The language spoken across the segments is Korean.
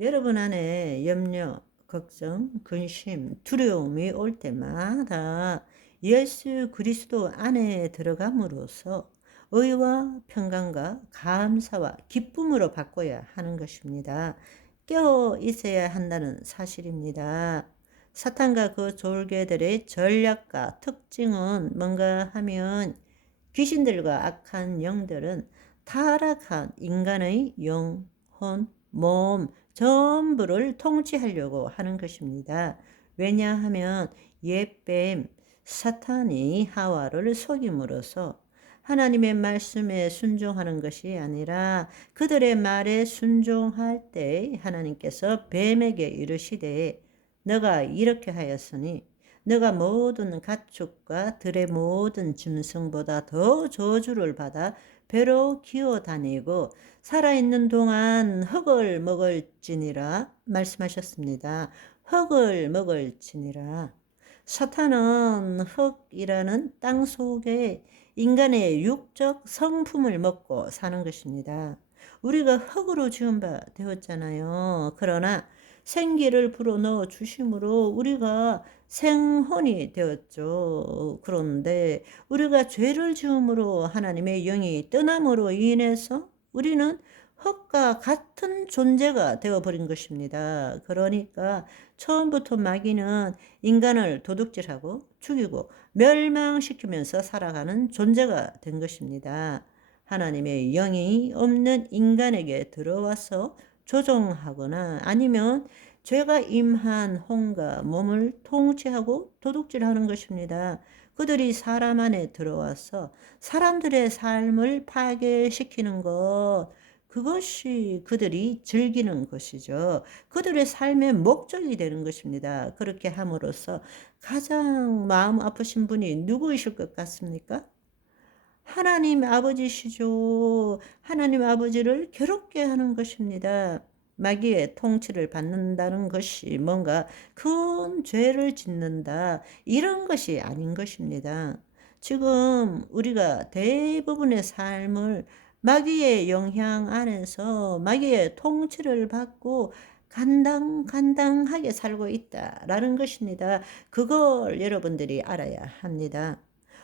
여러분 안에 염려, 걱정, 근심, 두려움이 올 때마다 예수 그리스도 안에 들어감으로써 의와 평강과 감사와 기쁨으로 바꿔야 하는 것입니다. 깨어 있어야 한다는 사실입니다. 사탄과 그 졸개들의 전략과 특징은 뭔가 하면 귀신들과 악한 영들은 타락한 인간의 영혼, 몸 전부를 통치하려고 하는 것입니다. 왜냐하면 옛뱀 사탄이 하와를 속임으로써 하나님의 말씀에 순종하는 것이 아니라 그들의 말에 순종할 때 하나님께서 뱀에게 이르시되 너가 이렇게 하였으니 너가 모든 가축과 들의 모든 짐승보다 더 저주를 받아 배로 기어 다니고 살아있는 동안 흙을 먹을지니라 말씀하셨습니다. 흙을 먹을지니라. 사탄은 흙이라는 땅 속에 인간의 육적 성품을 먹고 사는 것입니다. 우리가 흙으로 지은 바 되었잖아요. 그러나 생기를 불어넣어 주심으로 우리가 생혼이 되었죠. 그런데 우리가 죄를 지음으로 하나님의 영이 떠남으로 인해서 우리는 흙과 같은 존재가 되어버린 것입니다. 그러니까 처음부터 마귀는 인간을 도둑질하고 죽이고 멸망시키면서 살아가는 존재가 된 것입니다. 하나님의 영이 없는 인간에게 들어와서 조종하거나 아니면 죄가 임한 혼과 몸을 통치하고 도둑질하는 것입니다. 그들이 사람 안에 들어와서 사람들의 삶을 파괴시키는 것, 그것이 그들이 즐기는 것이죠. 그들의 삶의 목적이 되는 것입니다. 그렇게 함으로써 가장 마음 아프신 분이 누구이실 것 같습니까? 하나님 아버지시죠. 하나님 아버지를 괴롭게 하는 것입니다. 마귀의 통치를 받는다는 것이 뭔가 큰 죄를 짓는다, 이런 것이 아닌 것입니다. 지금 우리가 대부분의 삶을 마귀의 영향 안에서 마귀의 통치를 받고 간당간당하게 살고 있다라는 것입니다. 그걸 여러분들이 알아야 합니다.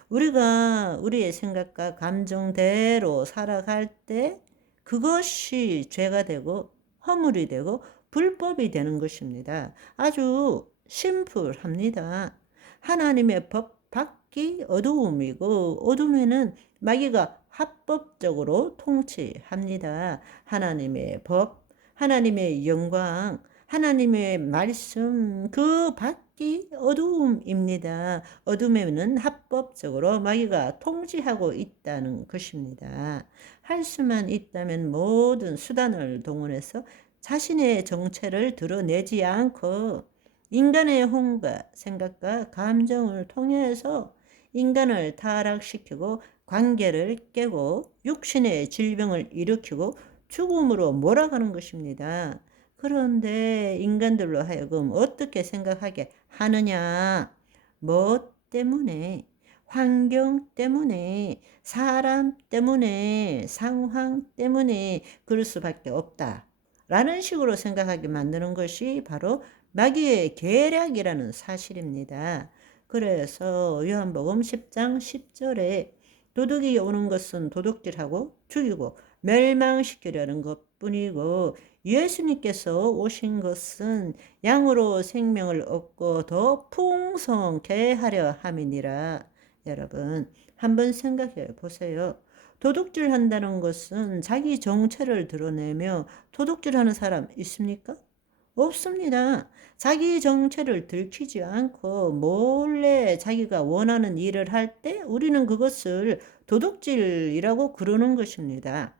우리가 우리의 생각과 감정대로 살아갈 때 그것이 죄가 되고 허물이 되고 불법이 되는 것입니다. 아주 심플합니다. 하나님의 법 밖이 어두움이고 어둠에는 마귀가 합법적으로 통치합니다. 하나님의 법, 하나님의 영광, 하나님의 말씀 그 밖이 어두움입니다. 어둠에는 합법적으로 마귀가 통치하고 있다는 것입니다. 할 수만 있다면 모든 수단을 동원해서 자신의 정체를 드러내지 않고 인간의 혼과 생각과 감정을 통해서 인간을 타락시키고 관계를 깨고 육신의 질병을 일으키고 죽음으로 몰아가는 것입니다. 그런데 인간들로 하여금 어떻게 생각하게 하느냐? 뭐 때문에? 환경 때문에, 사람 때문에, 상황 때문에 그럴 수밖에 없다 라는 식으로 생각하게 만드는 것이 바로 마귀의 계략이라는 사실입니다. 그래서 요한복음 10장 10절에 도둑이 오는 것은 도둑질하고 죽이고 멸망시키려는 것뿐이고 예수님께서 오신 것은 양으로 생명을 얻고 더 풍성케 하려 함이니라. 여러분, 한번 생각해 보세요. 도둑질 한다는 것은 자기 정체를 드러내며 도둑질 하는 사람 있습니까? 없습니다. 자기 정체를 들키지 않고 몰래 자기가 원하는 일을 할 때 우리는 그것을 도둑질이라고 그러는 것입니다.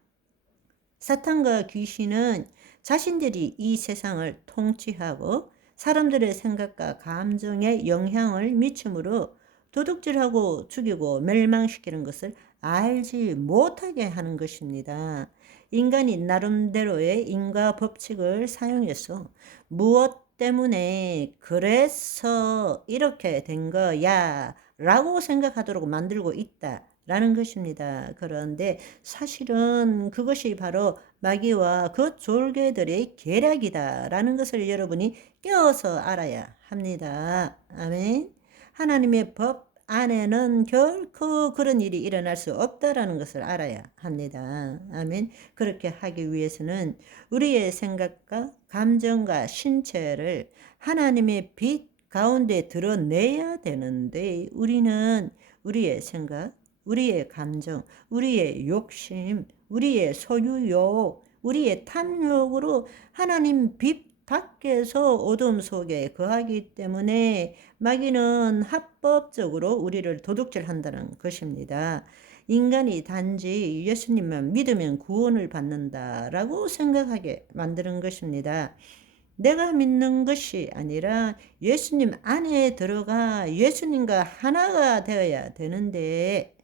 사탄과 귀신은 자신들이 이 세상을 통치하고 사람들의 생각과 감정에 영향을 미치므로 도둑질하고 죽이고 멸망시키는 것을 알지 못하게 하는 것입니다. 인간이 나름대로의 인과 법칙을 사용해서 무엇 때문에 그래서 이렇게 된 거야 라고 생각하도록 만들고 있다 라는 것입니다. 그런데 사실은 그것이 바로 마귀와 그 졸개들의 계략이다라는 것을 여러분이 깨어서 알아야 합니다. 아멘. 하나님의 법 안에는 결코 그런 일이 일어날 수 없다라는 것을 알아야 합니다. 아멘. 그렇게 하기 위해서는 우리의 생각과 감정과 신체를 하나님의 빛 가운데 드러내야 되는데 우리는 우리의 생각, 우리의 감정, 우리의 욕심, 우리의 소유욕, 우리의 탐욕으로 하나님 빛 밖에서 어둠 속에 거하기 때문에 마귀는 합법적으로 우리를 도둑질한다는 것입니다. 인간이 단지 예수님만 믿으면 구원을 받는다라고 생각하게 만드는 것입니다. 내가 믿는 것이 아니라 예수님 안에 들어가 예수님과 하나가 되어야 되는데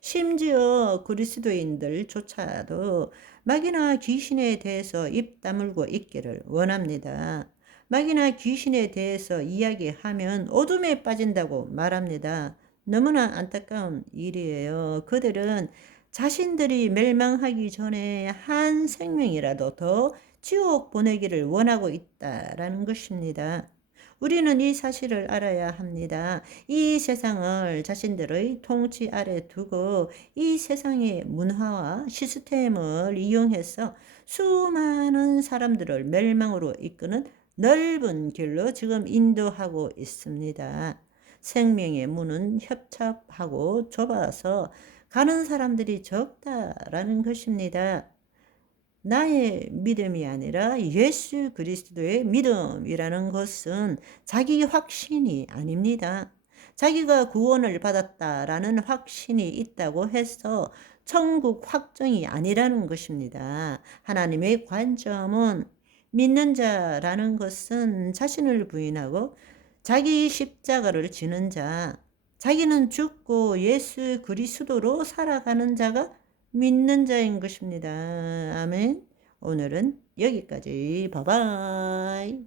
심지어 그리스도인들조차도 마귀나 귀신에 대해서 입 다물고 있기를 원합니다. 마귀나 귀신에 대해서 이야기하면 어둠에 빠진다고 말합니다. 너무나 안타까운 일이에요. 그들은 자신들이 멸망하기 전에 한 생명이라도 더 지옥 보내기를 원하고 있다라는 것입니다. 우리는 이 사실을 알아야 합니다. 이 세상을 자신들의 통치 아래 두고 이 세상의 문화와 시스템을 이용해서 수많은 사람들을 멸망으로 이끄는 넓은 길로 지금 인도하고 있습니다. 생명의 문은 협착하고 좁아서 가는 사람들이 적다라는 것입니다. 나의 믿음이 아니라 예수 그리스도의 믿음이라는 것은 자기 확신이 아닙니다. 자기가 구원을 받았다라는 확신이 있다고 해서 천국 확정이 아니라는 것입니다. 하나님의 관점은 믿는 자라는 것은 자신을 부인하고 자기 십자가를 지는 자, 자기는 죽고 예수 그리스도로 살아가는 자가 믿는 자인 것입니다. 아멘. 오늘은 여기까지. 바이바이.